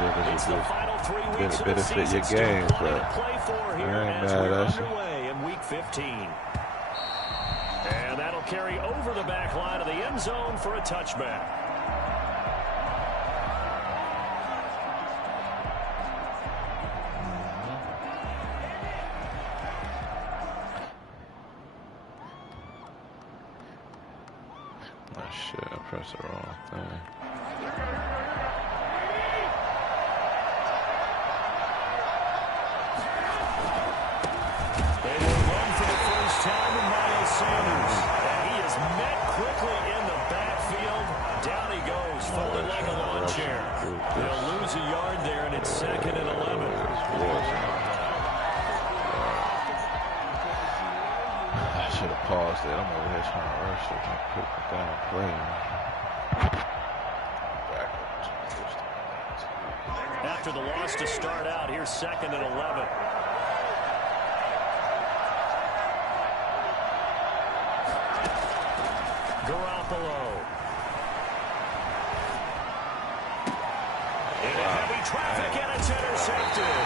because it It's benefit your game, but I ain't mad at you. In week 15. And that'll carry over the back line of the end zone for a touchback. Oh shit, I pressed the wrong thing. They will run for the first time in Miles Sanders. And he is met quickly in the backfield. Down he goes, folded like a lawn chair. They'll lose a yard there, and it's 2nd and 11. I should have paused it. I'm over here trying to rush it and put it down play. After the loss to start out, here's 2nd and 11. Garoppolo. Into heavy traffic, and it's intercepted.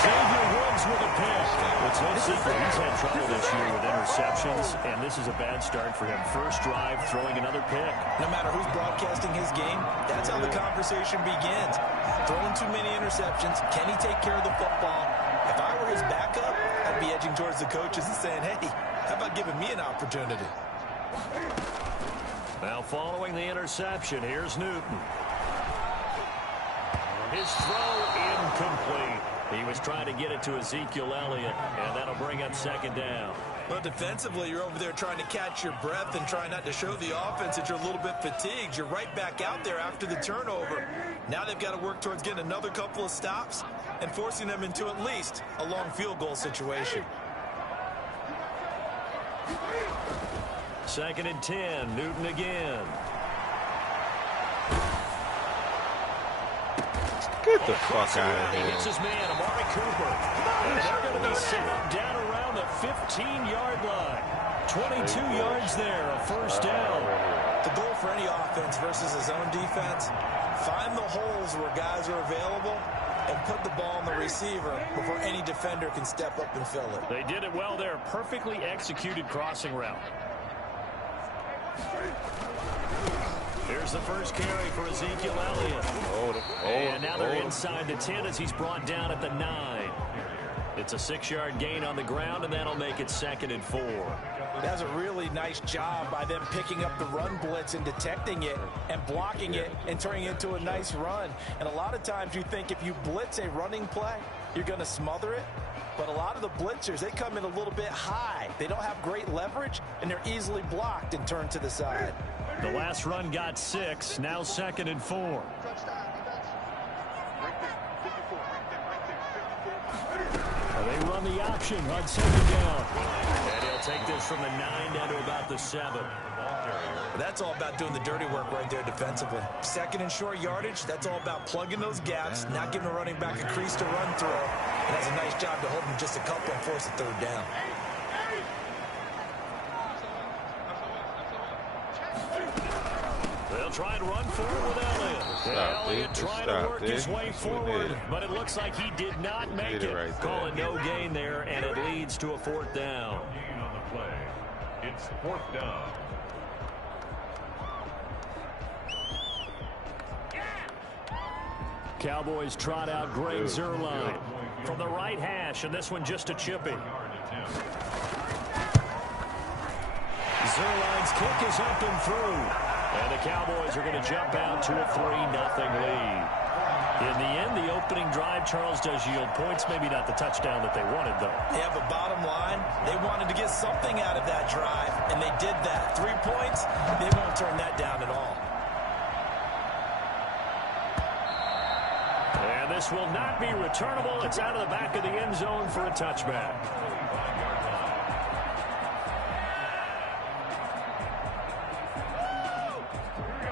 Xavier Woods with a pick. It's no secret he's had trouble this year with interceptions, and this is a bad start for him. First drive, throwing another pick. No matter who's broadcasting his game, that's how the conversation begins. Throwing too many interceptions. Can he take care of the football? If I were his backup, I'd be edging towards the coaches and saying, hey, how about giving me an opportunity? Now following the interception, here's Newton. His throw incomplete. He was trying to get it to Ezekiel Elliott, and that'll bring up 2nd down. Well, defensively, you're over there trying to catch your breath and try not to show the offense that you're a little bit fatigued. You're right back out there after the turnover. Now they've got to work towards getting another couple of stops and forcing them into at least a long field goal situation. 2nd and 10, Newton again. Get the fuck out of He here. hits his man, Amari Cooper. And they're going to be sitting down around the 15-yard line. 22 yards there, a first down. The goal for any offense versus his own defense, find the holes where guys are available and put the ball on the receiver before any defender can step up and fill it. They did it well there. Perfectly executed crossing route. Here's the first carry for Ezekiel Elliott. And now they're inside the 10 as he's brought down at the 9. It's a 6-yard gain on the ground, and that'll make it 2nd and 4. That's a really nice job by them picking up the run blitz and detecting it and blocking it and turning it into a nice run. And a lot of times you think if you blitz a running play, you're going to smother it. But a lot of the blitzers, they come in a little bit high. They don't have great leverage, and they're easily blocked and turned to the side. The last run got 6, now 2nd and 4. They run the option on 2nd down. And he'll take this from the 9 down to about the 7. That's all about doing the dirty work right there defensively. 2nd and short yardage, that's all about plugging those gaps, not giving a running back a crease to run through. And that's a nice job to hold him just a couple and force a 3rd down. They'll try and run forward with Elliott. Elliott trying to work his way forward, but it looks like he did not make it. Right, call it no gain there, and it leads to a 4th down. On the play, it's 4th down. Cowboys trot out Greg Zuerlein from the right hash, and this one just a chippy. Zuerlein's kick is up and through. And the Cowboys are going to jump out to a 3-0 lead. In the end, the opening drive, Charles, does yield points. Maybe not the touchdown that they wanted, though. Yeah, but bottom line, they wanted to get something out of that drive, and they did that. 3 points, they won't turn that down at all. And this will not be returnable. It's out of the back of the end zone for a touchback.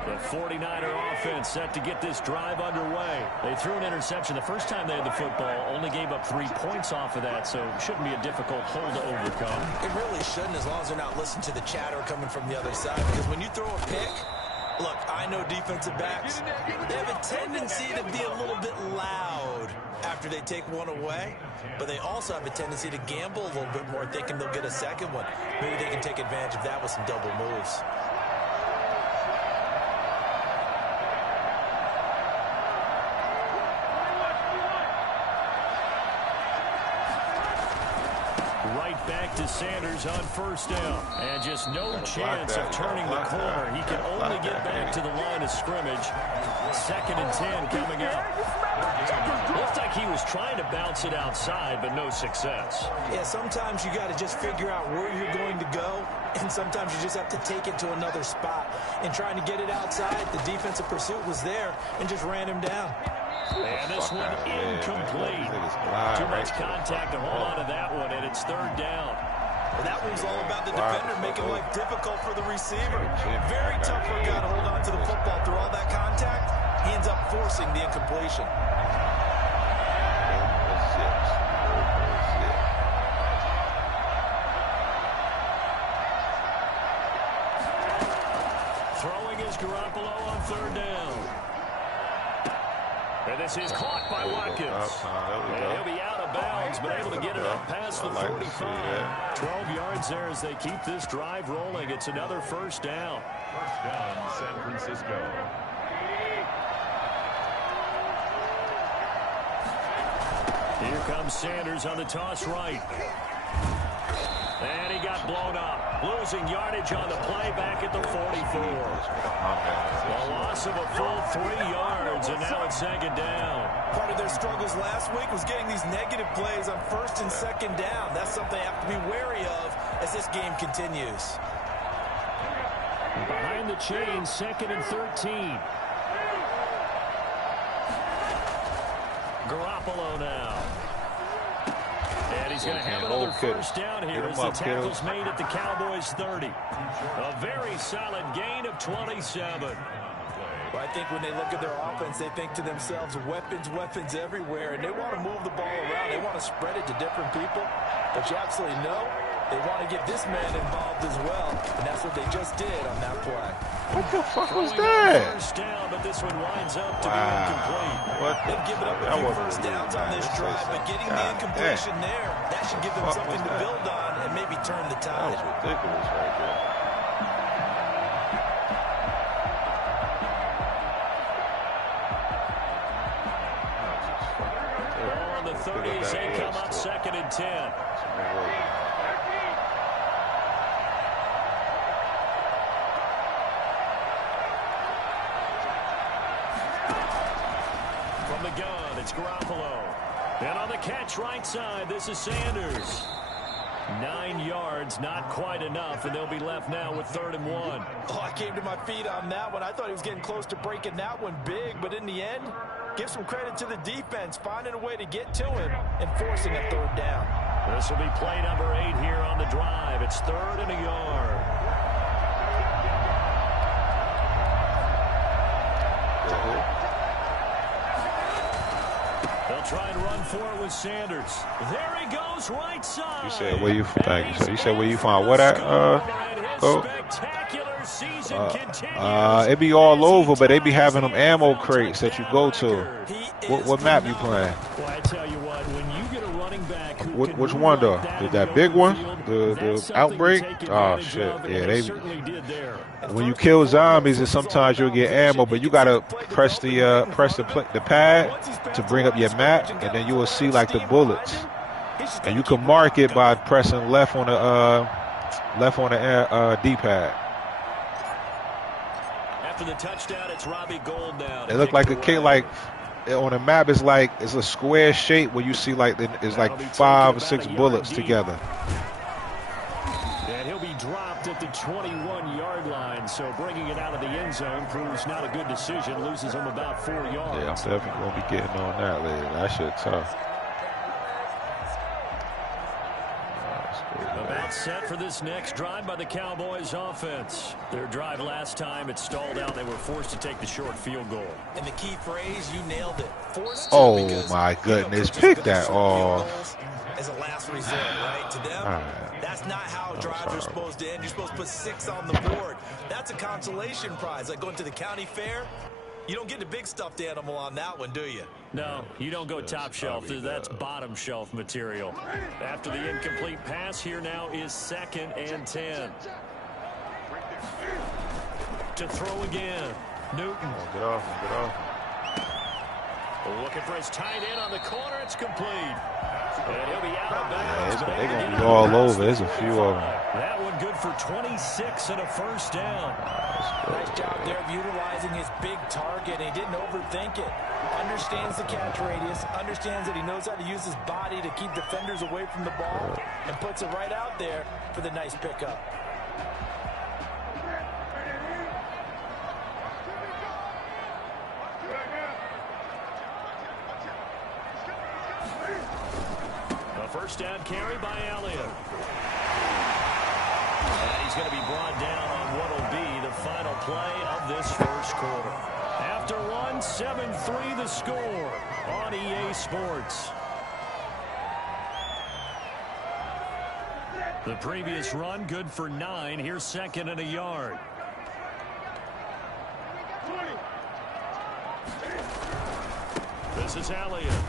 The 49er offense set to get this drive underway. They threw an interception the first time they had the football, only gave up 3 points off of that, so it shouldn't be a difficult hole to overcome. It really shouldn't, as long as they're not listening to the chatter coming from the other side, because when you throw a pick, Look, I know defensive backs, they have a tendency to be a little bit loud after they take one away, but they also have a tendency to gamble a little bit more, thinking they'll get a second one. Maybe they can take advantage of that with some double moves. Back to Sanders on first down. And just no chance of turning the corner. He can only get back to the line of scrimmage. 2nd and 10 coming up. Looked like he was trying to bounce it outside, but no success. Yeah, sometimes you got to just figure out where you're going to go, and sometimes you just have to take it to another spot. And trying to get it outside, the defensive pursuit was there and just ran him down. And this one incomplete. Too much contact to hold on to that one, and it's 3rd down. Well, that one's all about the defender making life difficult for the receiver. Very tough for a guy to hold on to the football through all that contact. He ends up forcing the incompletion. Throwing is Garoppolo on 3rd down. And this is caught by Watkins. And he'll be out of bounds, but able to get it up past the 45. 12 yards there as they keep this drive rolling. It's another 1st down. 1st down, San Francisco. Here comes Sanders on the toss right. And he got blown up. Losing yardage on the play back at the 44. A loss of a full 3 yards, and now it's 2nd down. Part of their struggles last week was getting these negative plays on 1st and 2nd down. That's something they have to be wary of as this game continues. Behind the chains, 2nd and 13. Garoppolo now. And he's going to have another 1st down here as the tackle's made at the Cowboys' 30. A very solid gain of 27. Well, I think when they look at their offense, they think to themselves, weapons, weapons everywhere, and they want to move the ball around. They want to spread it to different people. But you absolutely know they want to get this man involved as well, and that's what they just did on that play. What the fuck was that? 1st down, but this one winds up to be incomplete. They've given up a few 1st downs on this drive, but getting the incompletion there, that should give them something to build on and maybe turn the tide. That was ridiculous right there. Ball on the 30 as they come up 2nd and 10. From the gun, it's Garoppolo. And on the catch right side, this is Sanders. 9 yards, not quite enough, and they'll be left now with 3rd and 1. Oh, I came to my feet on that one. I thought he was getting close to breaking that one big, but in the end, give some credit to the defense, finding a way to get to him and forcing a 3rd down. This will be play number 8 here on the drive. It's 3rd and a yard. They'll try and run for it with Sanders. There he goes, right side. You said where you thank you. So you said where you find what at go? Spectacular season It be all over, but they be having them ammo crates that you go to. What map you playing? Well, I tell you what, when you get a running back who Which one though? That big one? The outbreak? Oh shit. Yeah, they when you kill zombies, and sometimes you'll get ammo, but you gotta press the pad to bring up your map, and then you will see like the bullets, and you can mark it by pressing left on the D-pad. After the touchdown, it's Robbie Gould now. It looked like a kid, like on the map, it's a square shape where you see it's like 5 or 6 bullets together. And he'll be dropped at the 21-yard line, so bringing it out of the end zone proves not a good decision. Loses him about 4 yards. Yeah, I'm definitely going to be getting on that later. That shit tough. About set for this next drive by the Cowboys offense. Their drive last time, it stalled out. They were forced to take the short field goal. And the key phrase, you nailed it. Forced to, oh, my goodness. Pick that off. as a last resort, right? To them, that's not how drives are supposed to end. You're supposed to put 6 on the board. That's a consolation prize, like going to the county fair. You don't get the big stuffed animal on that one, do you? No, you don't go top shelf. That's bottom shelf material. After the incomplete pass, here now is 2nd and 10. To throw again. Newton. Get off, get off. Looking for his tight end on the corner. It's complete. And he'll be out of bounds. They're going to be all over. There's a few of them. That one good for 26 and a first down. Nice job there of utilizing his big target. He didn't overthink it. Understands the catch radius. Understands that he knows how to use his body to keep defenders away from the ball. And puts it right out there for the nice pickup. First down carry by Elliott. And he's going to be brought down on what will be the final play of this first quarter. After one, 7-3 the score on EA Sports. The previous run good for 9. Here's 2nd and a yard. This is Elliott.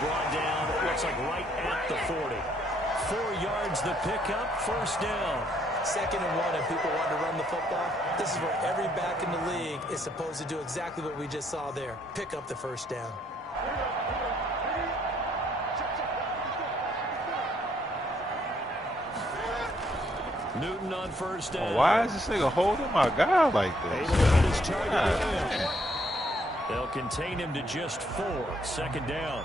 Brought down, it looks like right at the 40. 4 yards the pickup, first down. 2nd and 1, and people want to run the football. This is where every back in the league is supposed to do exactly what we just saw there. Pick up the first down. Newton on first down. Why is this nigga holding my guy like this? They'll contain him to just 4. 2nd down.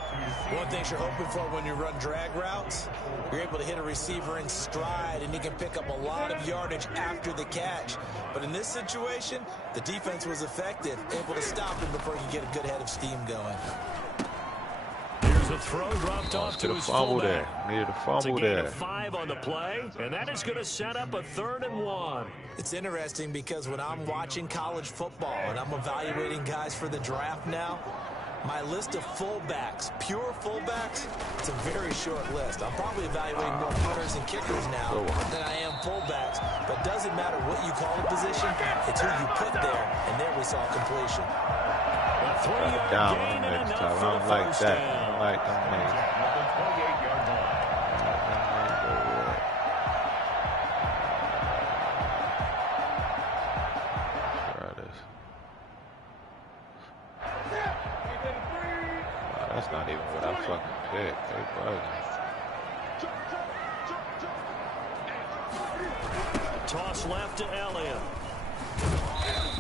One thing you're hoping for when you run drag routes, you're able to hit a receiver in stride, and he can pick up a lot of yardage after the catch. But in this situation, the defense was effective, able to stop him before he could get a good head of steam going. Here's a throw dropped off to his fullback. Needed a fumble there. 5 on the play, and that is going to set up a 3rd and 1. It's interesting because when I'm watching college football and I'm evaluating guys for the draft now, my list of fullbacks, pure fullbacks, it's a very short list. I'm probably evaluating more punters and kickers now than I am fullbacks. But it doesn't matter what you call a position, it's who you put there, and there we saw completion. A 3-yard gain and enough for the first down. I don't like that. That's not even what I fucking picked. They bugging. Toss left to Elliott.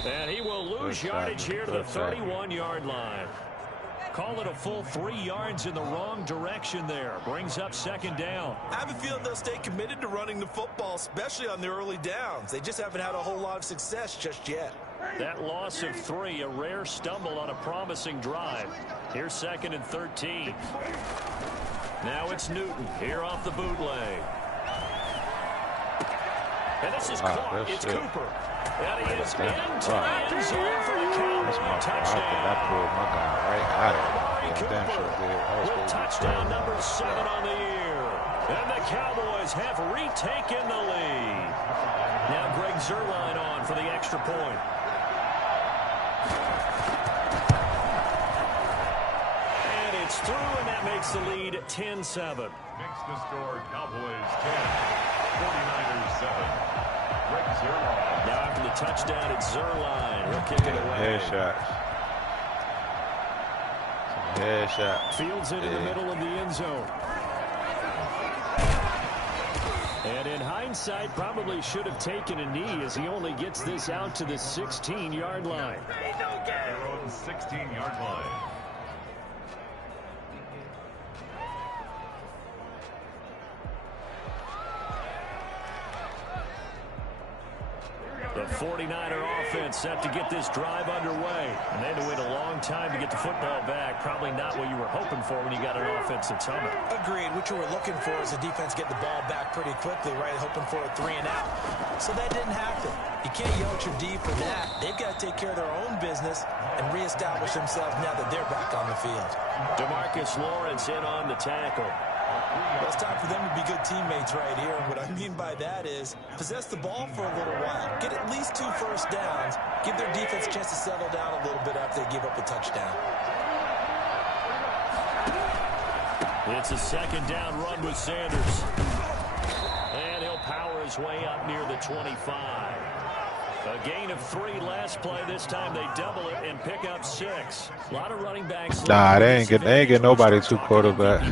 And he will lose yardage here to the 31-yard line. Call it a full 3 yards in the wrong direction there. Brings up 2nd down. I have a feeling they'll stay committed to running the football, especially on the early downs. They just haven't had a whole lot of success just yet. That loss of 3, a rare stumble on a promising drive. Here's 2nd and 13. Now it's Newton here off the bootleg. And this is caught. It's Cooper. And he is into the end zone for the Cowboys. Touchdown. I pulled my guy right out of it. Cooper with touchdown number 7 on the year. And the Cowboys have retaken the lead. Now Greg Zuerlein on for the extra point. And it's through, and that makes the lead 10-7. Makes the score Cowboys 10, 49ers 7. Greg Zuerlein. Now after the touchdown, it's Zuerlein. He'll kick it away. Headshot. Fields it in the middle of the end zone. And in hindsight, probably should have taken a knee as he only gets this out to the 16-yard line. Their own 16-yard line. The 49er offense set to get this drive underway. And they had to wait a long time to get the football back. Probably not what you were hoping for when you got an offense that's humming. Agreed. What you were looking for is the defense get the ball back pretty quickly, right? Hoping for a 3 and out. So that didn't happen. You can't yell at your D for that. They've got to take care of their own business and reestablish themselves now that they're back on the field. DeMarcus Lawrence in on the tackle. Well, it's time for them to be good teammates right here. And what I mean by that is possess the ball for a little while. Get at least 2 first downs. Give their defense a chance to settle down a little bit after they give up a touchdown. It's a second down run with Sanders. And he'll power his way up near the 25. A gain of 3 last play. This time they double it and pick up 6. A lot of running backs. Nah, they ain't get nobody to quarterback.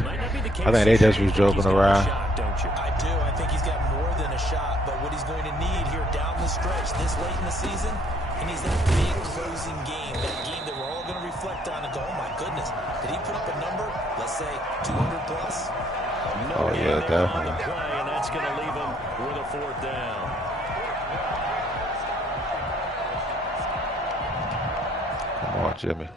I think they just was joking around. I do. I think he's got more than a shot. But what he's going to need here down the stretch this late in the season, he needs that big closing game. That game that we're all going to reflect on and go, oh my goodness, did he put up a number? Let's say 200 plus. Oh yeah, definitely. And that's going to leave him with a 4th down. Come on, Jimmy.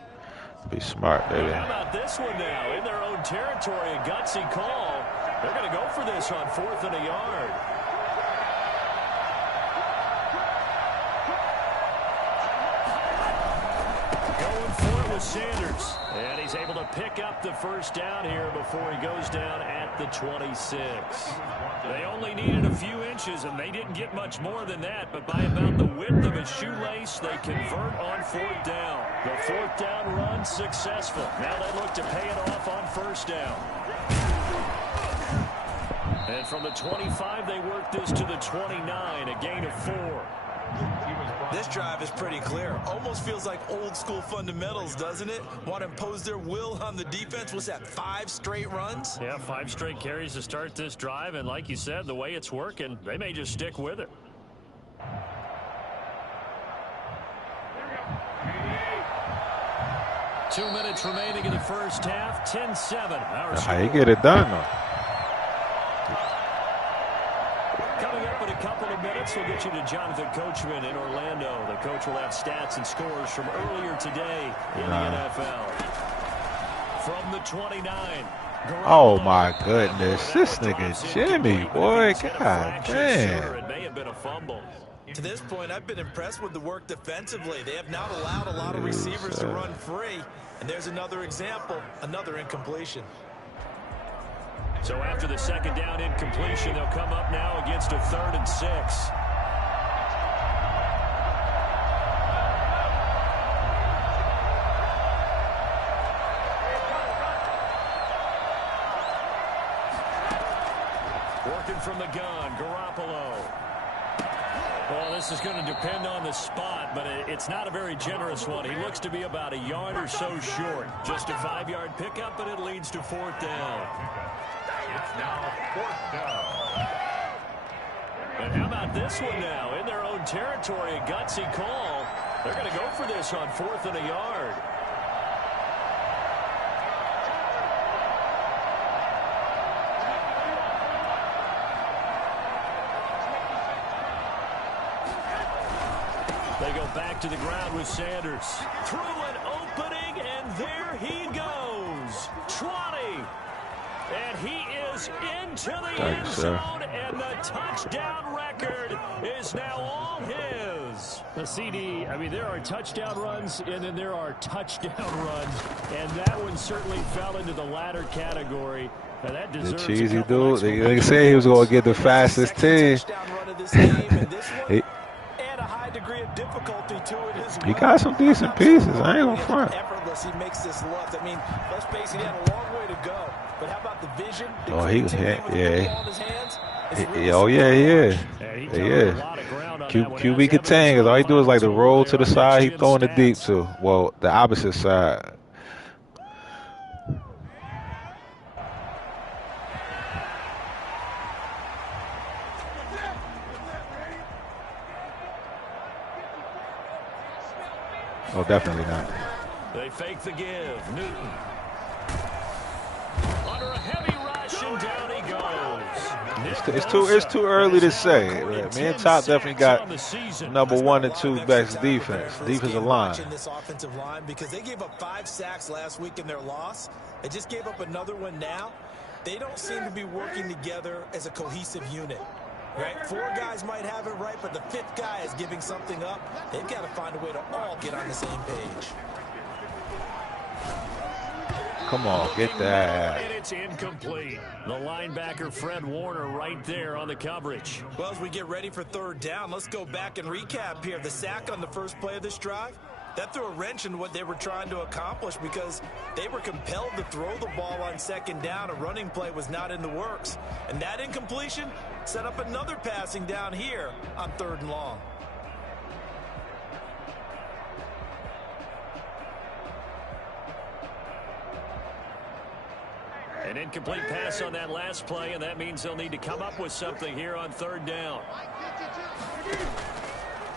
Be smart, baby. How about this one now? In their own territory, a gutsy call. They're going to go for this on 4th and a yard. Going for it with Sanders. And he's able to pick up the first down here before he goes down at the 26. They only needed a few inches, and they didn't get much more than that. But by about the width of his shoelace, they convert on 4th down. The 4th down run successful. Now they look to pay it off on 1st down. And from the 25, they work this to the 29, a gain of 4. This drive is pretty clear. Almost feels like old school fundamentals, doesn't it? Want to impose their will on the defense. What's that, 5 straight runs? Yeah, 5 straight carries to start this drive. And like you said, the way it's working, they may just stick with it. Two minutes remaining in the first half. 10-7. How you get it done, though? Coming up in a couple of minutes, we'll get you to Jonathan Coachman in Orlando. The coach will have stats and scores from earlier today in the NFL. From the 29. Oh, my goodness. This nigga Jimmy, boy. God damn. It may have been a fumble. To this point, I've been impressed with the work defensively. They have not allowed a lot of receivers to run free. And there's another example, another incompletion. So after the second down incompletion, they'll come up now against a 3rd and 6. Working from the gun, Garoppolo. Well, this is going to depend on the spot, but it's not a very generous one. He looks to be about a yard or so short. Just a 5-yard pickup, but it leads to 4th down. It's now 4th down. And how about this one now? In their own territory, a gutsy call. They're going to go for this on 4th and a yard. They go back to the ground with Sanders. Through an opening, and there he goes. 20. And he is into the end zone, and the touchdown record is now all his. The CD, I mean, there are touchdown runs, and then there are touchdown runs, and that one certainly fell into the latter category. That the cheesy dude, they say he was going to get the fastest 10. He got some decent pieces. I ain't gonna front. Effortless, he makes this look. I mean, let's face it, he had a long way to go. But how about the vision? Oh, he oh yeah, he is. He is. QB contain, because all he do is like the roll to the side. He throwing the deep too. Well, the opposite side. Oh, definitely not. They fake the give. Newton. Under a heavy rush, and down he goes. It's too early to say. Me and Top definitely got number 1 and 2 best defensive line. This offensive line, because they gave up 5 sacks last week in their loss. They just gave up another one now. They don't seem to be working together as a cohesive unit. Right? 4 guys might have it right, but the 5th guy is giving something up. They've got to find a way to all get on the same page. Come on, get that. And it's incomplete. The linebacker, Fred Warner, right there on the coverage. Well, as we get ready for 3rd down, let's go back and recap here. The sack on the first play of this drive, that threw a wrench in what they were trying to accomplish because they were compelled to throw the ball on 2nd down. A running play was not in the works. And that incompletion set up another passing down here on 3rd and long. An incomplete pass on that last play, and that means they'll need to come up with something here on 3rd down.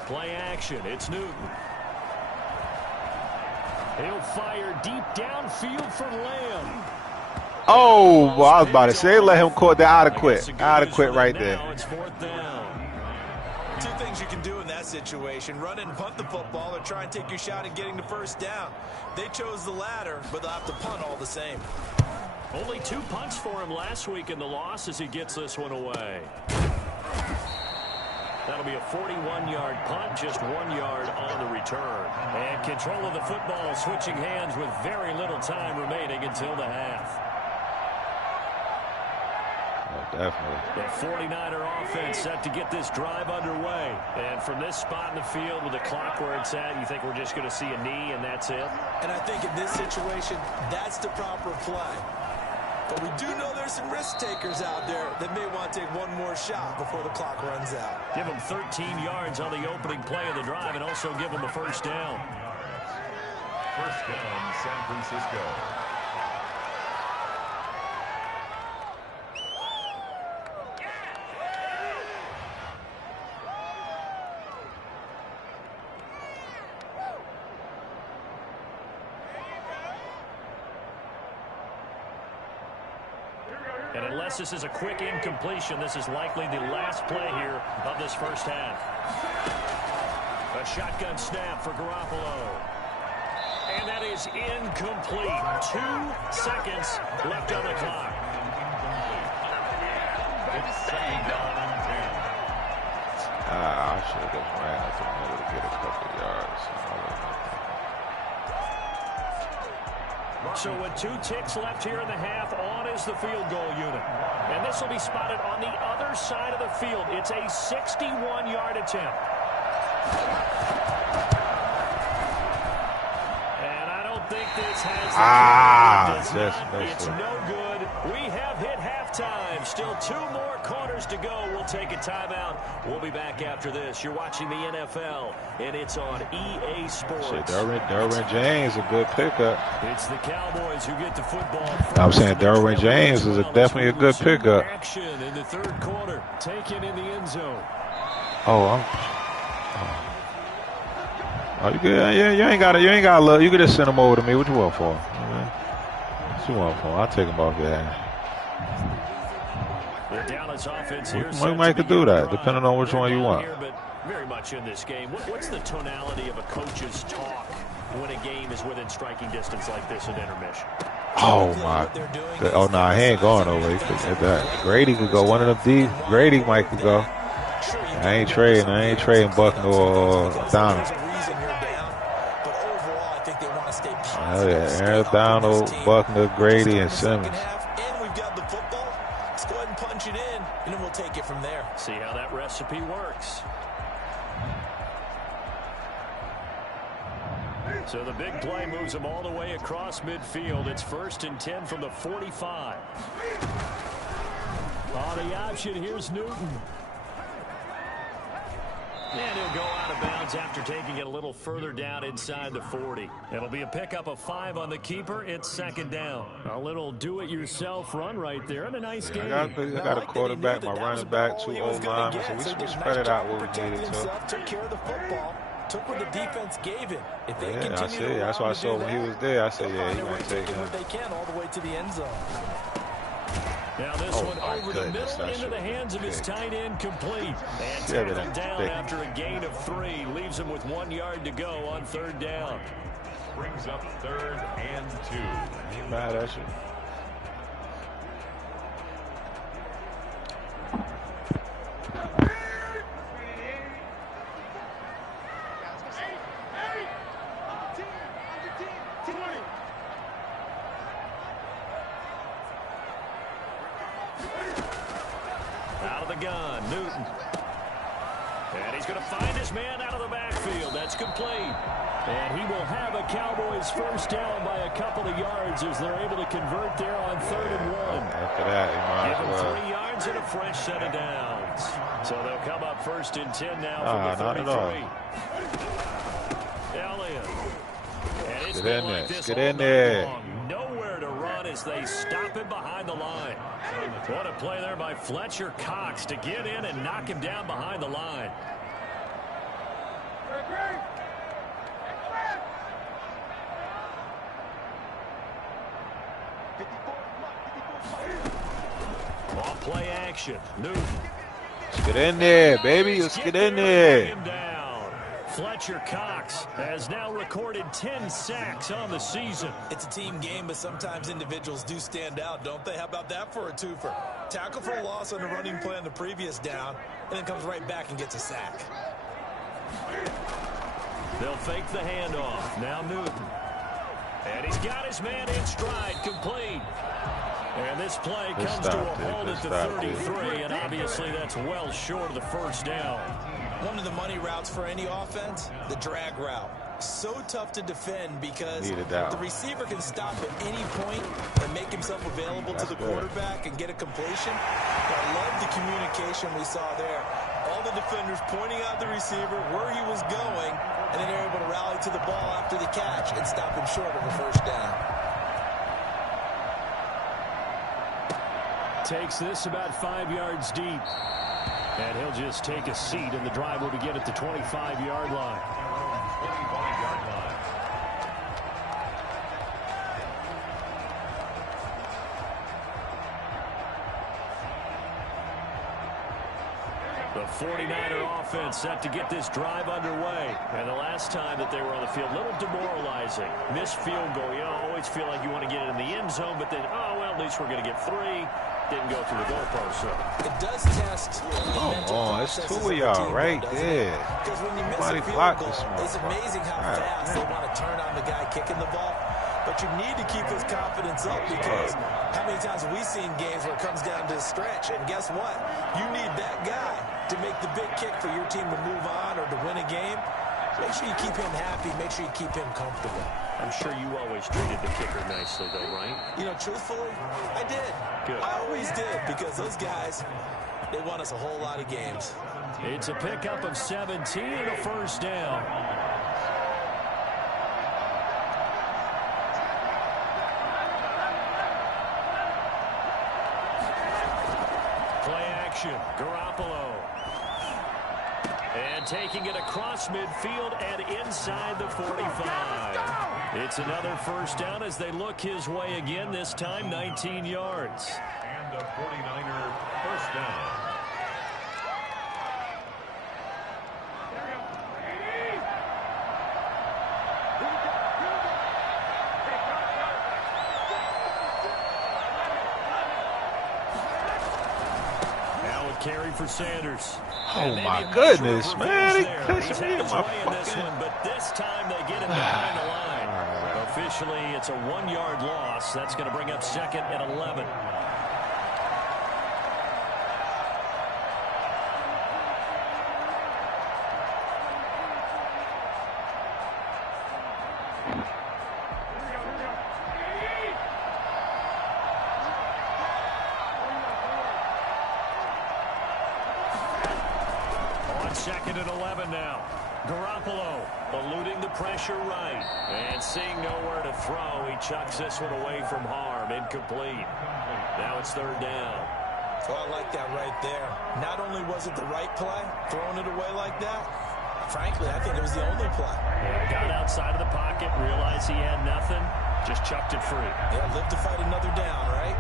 Play action. It's Newton. He'll fire deep downfield for Lamb. Oh, well, I was about to say, let him call that adequate right there. Now it's 4th down. 2 things you can do in that situation: run and punt the football, or try and take your shot at getting the 1st down. They chose the latter, but they'll have to punt all the same. Only 2 punts for him last week in the loss as he gets this one away. That'll be a 41-yard punt, just 1 yard on the return. And control of the football switching hands with very little time remaining until the half. Oh, definitely. The 49er offense set to get this drive underway. And from this spot in the field with the clock where it's at, you think we're just going to see a knee and that's it? And I think in this situation, that's the proper play. But we do know there's some risk takers out there that may want to take one more shot before the clock runs out. Give them 13 yards on the opening play of the drive and also give them a 1st down. 1st down, San Francisco. And unless this is a quick incompletion, this is likely the last play here of this 1st half. A shotgun snap for Garoppolo. And that is incomplete. 2 seconds left on the clock. It's 2nd down and 10. I should have just ran out the middle to get a couple of yards. So with 2 ticks left here in the half, on is the field goal unit. And this will be spotted on the other side of the field. It's a 61-yard attempt. And I don't think this has the it's no good. We have hit halftime. Still 2 more quarters to go. We'll take a timeout. We'll be back after this. You're watching the NFL, and it's on EA Sports. Derwin James, a good pickup. It's the Cowboys who get the football. I'm saying Derwin James is definitely a good pickup. Action in the 3rd quarter, taken in the end zone. Oh, you good? Yeah, you ain't gotta look. You can just send him over to me. What you want for? What you want for? I'll take him off your hand. The Dallas offense here. We might could do that, depending on which one you want. Here, but very much in this game. What's the tonality of a coach's talk when a game is within striking distance like this at intermission? Oh my! Oh no, he ain't going over. He could get that. Grady could go. One of them deep. Grady might could go. I ain't trading Buckner or Donald. Oh yeah, Aaron Donald, Buckner, Grady, and Simmons. And we've got the football. Let's go ahead and punch it in, and then we'll take it from there. See how that recipe works. So the big play moves them all the way across midfield. It's 1st and 10 from the 45. On the option, here's Newton. And he'll go out of bounds after taking it a little further down inside the 40. It'll be a pickup of 5 on the keeper. It's 2nd down. A little do-it-yourself run right there, and a nice game. I got a quarterback, my running back, 2 O-linemen, so we spread it out what we needed to. Took care of the football. Took what the defense gave him. If they I see. That's why I saw when he was there. I said, yeah, he might take him. They can all the way to the end zone. Now this one over the middle into the hands of his tight end, complete. And tackled down after a gain of 3. Leaves him with 1 yard to go on 3rd down. Brings up 3rd and 2. Ain't mad at you. Out of the gun, Newton. And he's going to find his man out of the backfield. That's complete. And he will have a Cowboys first down by a couple of yards as they're able to convert there on 3rd and 1. After that, he might Give as him well. 3 yards and a fresh set of downs. So they'll come up 1st and 10 now from Not the at all. 33. Elliott. And it's Get in been like there. this Get all in night there. long. Nowhere to run as they stop him behind the line. What a play there by Fletcher Cox to get in and knock him down behind the line. Off play action. Newton. Let's get in there, baby. Let's get in there. Fletcher Cox has now recorded 10 sacks on the season. It's a team game, but sometimes individuals do stand out, don't they? How about that for a twofer? Tackle for a loss on the running play on the previous down, and then comes right back and gets a sack. They'll fake the handoff. Now Newton. And he's got his man in stride, complete. And this play comes to a halt at the 33, and obviously that's well short of the first down. One of the money routes for any offense, the drag route. So tough to defend because the receiver can stop at any point and make himself available to the quarterback and get a completion. I love the communication we saw there. All the defenders pointing out the receiver where he was going, and then they're able to rally to the ball after the catch and stop him short of a first down. Takes this about 5 yards deep. And he'll just take a seat, and the drive will begin at the 25-yard line. 25-yard line. The 49er offense set to get this drive underway. And the last time that they were on the field, a little demoralizing. Missed field goal. You always feel like you want to get it in the end zone, but then, oh, well, at least we're going to get 3. Didn't go through the goalpost, so. It does test the mental It's processes 2 of of y'all team, right there. Because when you miss Somebody a field block goal, this one. it's amazing how fast they want to turn on the guy kicking the ball. But you need to keep his confidence up because how many times have we seen games where it comes down to a stretch? And guess what? You need that guy to make the big kick for your team to move on or to win a game. Make sure you keep him happy. Make sure you keep him comfortable. I'm sure you always treated the kicker nicely, though, right? You know, truthfully, I did. Good. I always did because those guys, they won us a whole lot of games. It's a pickup of 17 and a first down. Play action. Garoppolo. And taking it across midfield and inside the 45. It's another first down as they look his way again, this time 19 yards. And a 49er first down. Carry for Sanders. Oh my goodness, man! He catches me in my fucking. But this time they get him behind the line. Officially, it's a 1-yard loss. That's going to bring up 2nd and 11. On 2nd and 11 now. Garoppolo eluding the pressure right. And seeing nowhere to throw, he chucks this one away from harm. Incomplete. Now it's 3rd down. Well, I like that right there. Not only was it the right play, throwing it away like that, frankly, I think it was the only play. Yeah, got outside of the pocket, realized he had nothing, just chucked it free. Yeah, live to fight another down, right?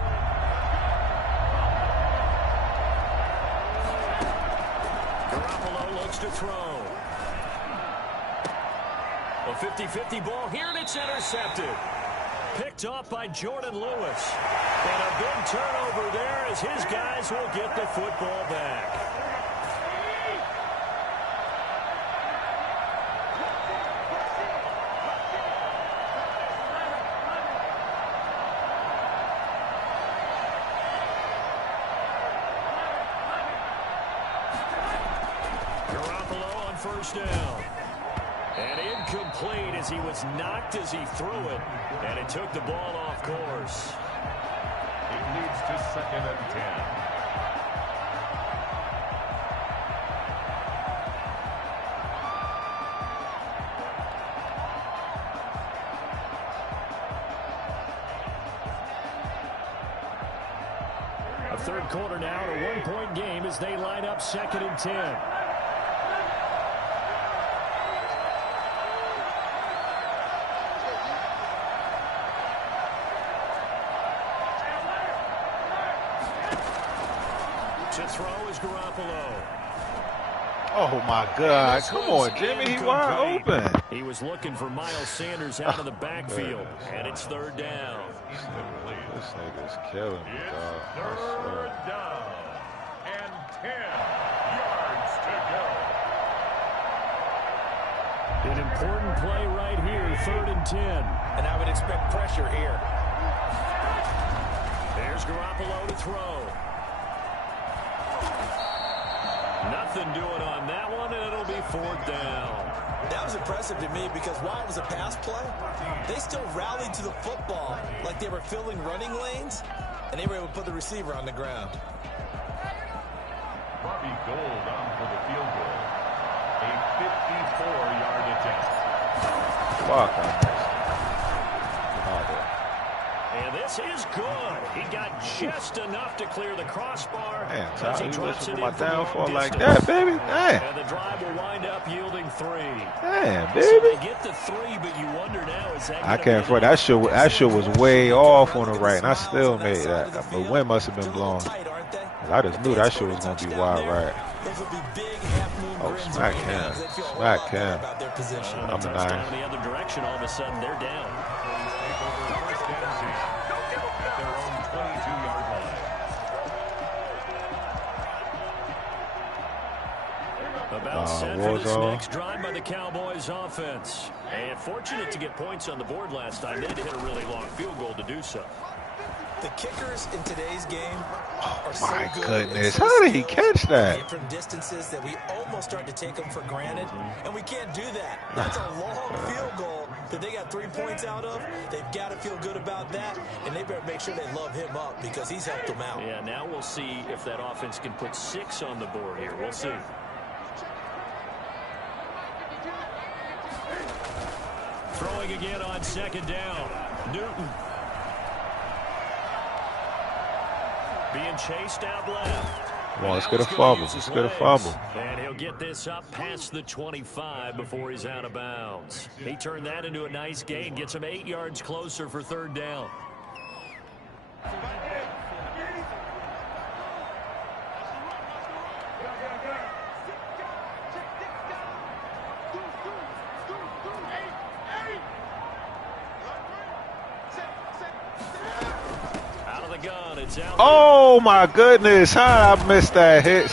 looks to throw. A 50-50 ball here, and it's intercepted. Picked off by Jordan Lewis. And a big turnover there as his guys will get the football back. Garoppolo on first down. And incomplete as he was knocked as he threw it. And it took the ball off course. It leads to 2nd and 10. A third quarter now, and a one-point game as they line up 2nd and 10. To throw is Garoppolo. Oh my God! Come on, Jimmy, he wide open. He was looking for Miles Sanders out of the backfield, and it's 3rd down. This nigga's killing me, dog. Third down and 10 yards to go. An important play right here, 3rd and 10. And I would expect pressure here. There's Garoppolo to throw. Nothing doing on that one, and it'll be 4th down. That was impressive to me because while it was a pass play, they still rallied to the football like they were filling running lanes, and they were able to put the receiver on the ground. Bobby Gold on for the field goal. A 54-yard attempt. Fuck. And this is good. He got just enough to clear the crossbar. Man, as Tyler, he you drops listen it to my in from downfall long like distance. that, baby? Damn. And the drive will wind up yielding 3. Damn, So baby. they get the 3, but you wonder now, is that I can't front. That shit was way off on the right, and I still made that. The wind must have been blowing. I just knew that shit was going to be wild right. Oh, smack him. Smack him. Number 9. Touchdown the other direction, all of a sudden they're down. At their own 22-yard line. About set for this Warzone. next drive by the Cowboys offense. And fortunate to get points on the board last time. They had to hit a really long field goal to do so. The kickers in today's game are so My good. goodness. How did he catch that? From distances that we almost start to take them for granted, and we can't do that. That's a long field goal that they got 3 points out of. They've got to feel good about that, and they better make sure they love him up because he's helped them out. Yeah, now we'll see if that offense can put 6 on the board here. We'll see. Throwing again on 2nd down. Newton. Being chased out left. Come on, let's get a fumble. Let's get a fumble. And he'll get this up past the 25 before he's out of bounds. He turned that into a nice gain. Gets him 8 yards closer for 3rd down. Out of the gun, it's out. Oh, my goodness. How did I miss that hit?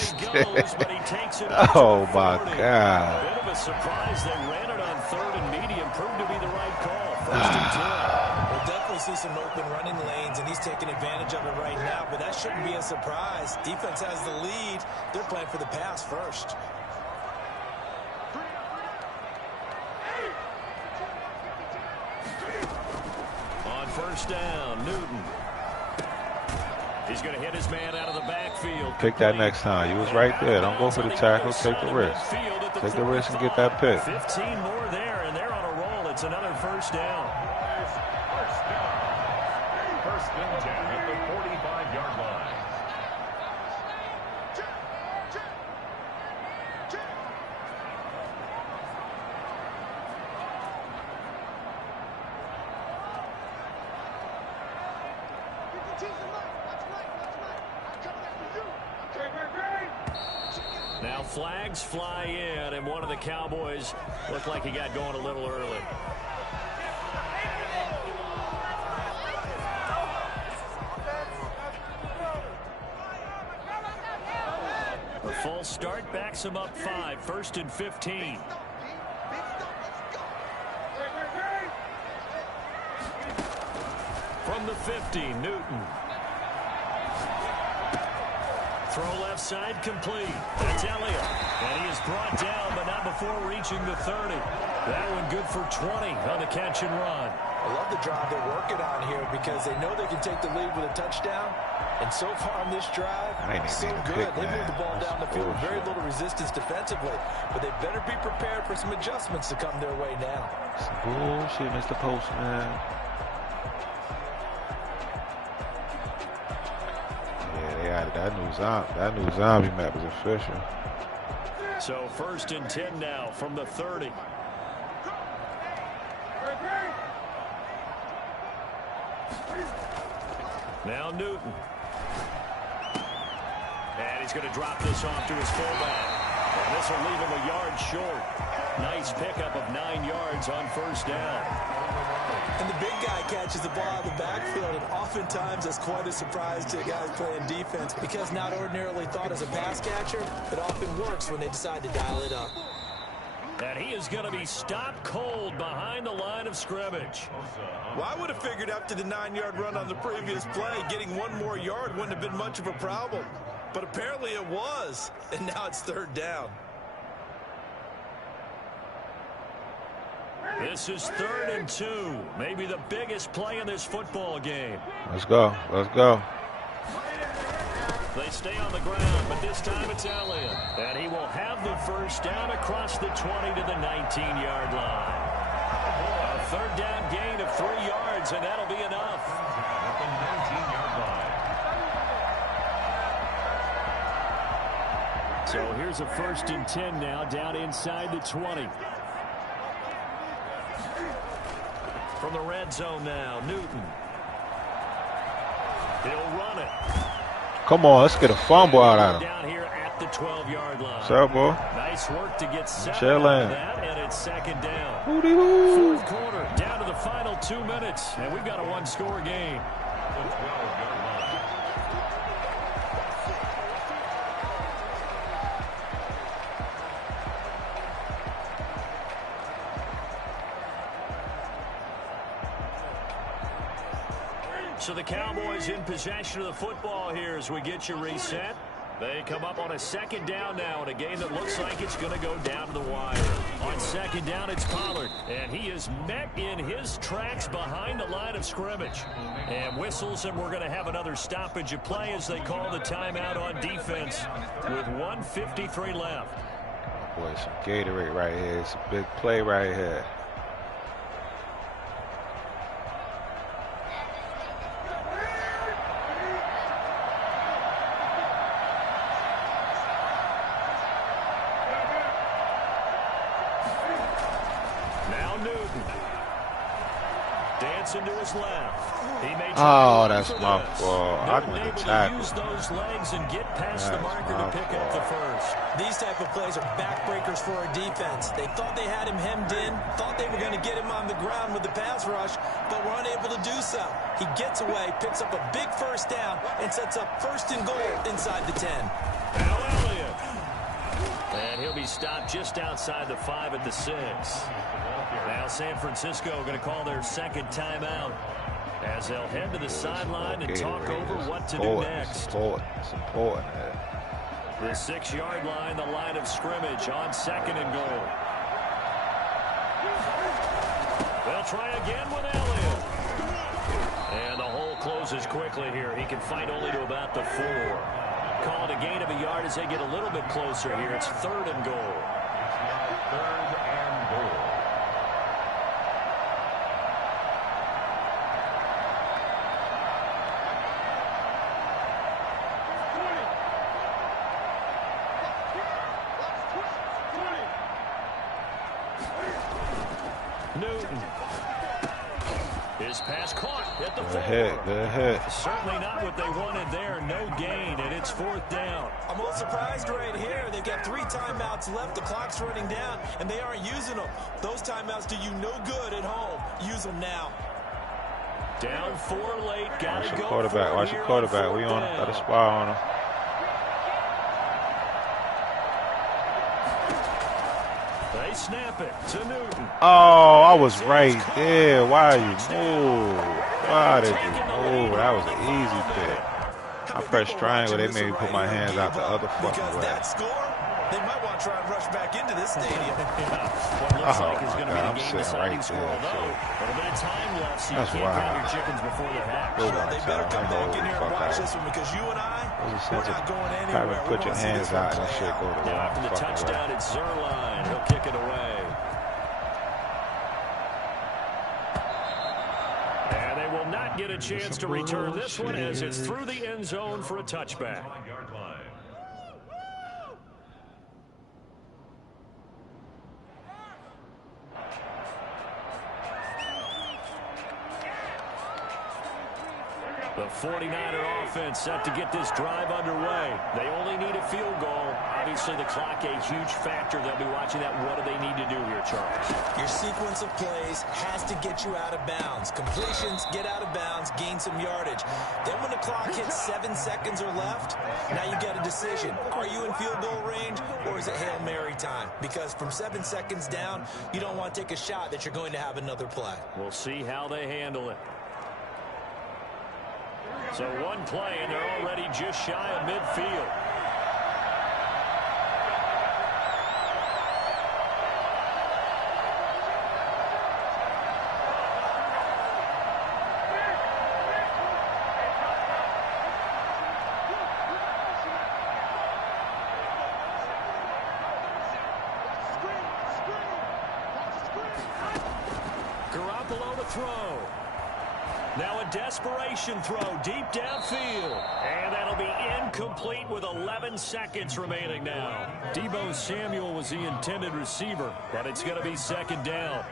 Oh, my God. Bit of a surprise. They ran it on 3rd and medium. Proved to be the right call. 1st and 10. We'll definitely see some open running lanes, and he's taking advantage of it right now, but that shouldn't be a surprise. Defense has the lead. They're playing for the pass first. On 1st down, Newton. He's going to hit his man out of the backfield. Pick that next time. You was right there. Don't go for the tackle. Take the risk. Take the risk and get that pick. 15 more there, and they're on a roll. It's another 1st down. First and 10 at the 45-yard line. Now flags fly in, and one of the Cowboys looked like he got going a little early. A full start backs him up 5, 1st and 15. From the 50, Newton. Throw left side complete. That's Elliott. And he is brought down, but not before reaching the 30. That one good for 20 on the catch and run. I love the drive they're working on here because they know they can take the lead with a touchdown. And so far on this drive, so good. They moved the ball down the field with very little resistance defensively. But they better be prepared for some adjustments to come their way now. Bullshit, Mr. Postman. Yeah, that new zombie map is official. So 1st and 10 now from the 30. Now Newton. And he's going to drop this off to his fullback. And this will leave him a yard short. Nice pickup of 9 yards on 1st down. And the big guy catches the ball out of the backfield, and oftentimes it's quite a surprise to the guys playing defense because not ordinarily thought as a pass catcher, it often works when they decide to dial it up. And he is going to be stopped cold behind the line of scrimmage. Well, I would have figured after the 9-yard run on the previous play, getting 1 more yard wouldn't have been much of a problem. But apparently it was, and now it's 3rd down. This is 3rd and 2. Maybe the biggest play in this football game. Let's go. Let's go. They stay on the ground, but this time it's Elliott. And he will have the 1st down across the 20 to the 19-yard line. A 3rd down gain of 3 yards, and that'll be enough. At the 19-yard line. So here's a 1st and 10 now, down inside the 20. From the red zone now, Newton. He'll run it. Come on, let's get a fumble out of him. Down here at the 12-yard line. What's up, boy? Nice work to get 7 out of that, and it's 2nd down. Hoo-dee-hoo. 4th quarter, down to the final 2 minutes, and we've got a 1-score game. The 12-yard line. So the Cowboys in possession of the football here as we get you reset. They come up on a 2nd down now in a game that looks like it's going to go down to the wire. On 2nd down, it's Pollard, and he is met in his tracks behind the line of scrimmage. And whistles, and we're going to have another stoppage of play as they call the timeout on defense with 1:53 left. Boy, some Gatorade right here. It's a big play right here. Into his left. Oh, that's my fault. I didn't tackle. Use those legs and get past the marker to pick up the 1st. These type of plays are backbreakers for a defense. They thought they had him hemmed in, thought they were going to get him on the ground with the pass rush, but were unable to do so. He gets away, picks up a big 1st down, and sets up 1st and goal inside the 10. Now Elliott. And he'll be stopped just outside the 5 at the 6. Now San Francisco going to call their 2nd timeout as they'll head to the sideline and talk over what to do next. It's important. The 6-yard line, the line of scrimmage on 2nd and goal. They'll try again with Elliott. And the hole closes quickly here. He can fight only to about the 4. Call it a gain of a yard as they get a little bit closer here. It's 3rd and goal. It's now 3rd and goal. This pass caught at the Good hit. Certainly not what they wanted there. No gain, and it's 4th down. I'm a little surprised right here. They've got 3 timeouts left. The clock's running down, and they aren't using them. Those timeouts do you no good at home. Use them now. Down 4 late. Got to go. Watch your quarterback. We on got a spy on him. They snap it to Newton. Oh, I was right there. Why you move? Why did you move? That was an easy pick. I pressed triangle. They made me put my hands out the other fucking way. That score, they might want to try and rush back into this stadium. Oh my God, I'm sitting right there. That's wild. Go back, They better come back in here and watch this one because you and I, we're not going anywhere. Having put your hands out and that shit go the Now wrong after the fucking touchdown, way. it's Zerline. He'll kick it away. And they will not get a chance to return this one as it's through the end zone for a touchback. The 49er offense set to get this drive underway. They only need a field goal. Obviously, the clock a huge factor. They'll be watching that. What do they need to do here, Charles? Your sequence of plays has to get you out of bounds. Completions, get out of bounds, gain some yardage. Then when the clock hits 7 seconds or left, now you get a decision. Are you in field goal range or is it Hail Mary time? Because from 7 seconds down, you don't want to take a shot that you're going to have another play. We'll see how they handle it. So one play, and they're already just shy of midfield. Garoppolo to throw. Now a desperation throw deep downfield. And that'll be incomplete with 11 seconds remaining now. Deebo Samuel was the intended receiver, but it's going to be 2nd down.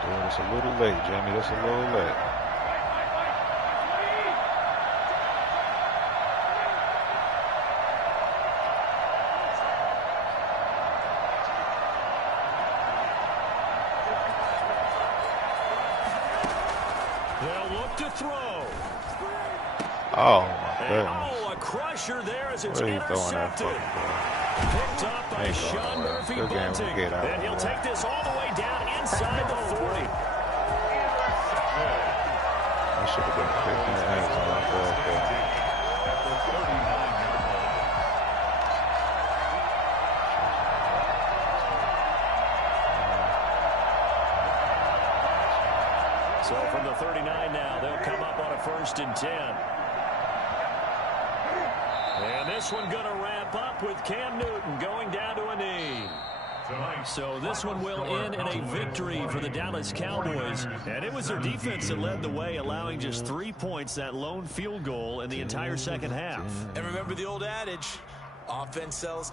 Dude, it's a little late, Jamie. That's a little late. Throw. Oh my goodness. Oh, a crusher there as it's Where are you throwing that intercepted. Picked up by Sean Murphy Bunting. And he'll take this all the way down inside the 40. I should have been picking the hands on that ball. So from the 39 now, they'll come up on a 1st and 10. And this one going to wrap up with Cam Newton going down to a knee. So this one will end in a victory for the Dallas Cowboys. And it was their defense that led the way, allowing just 3 points, that lone field goal in the entire second half. And remember the old adage, offense sells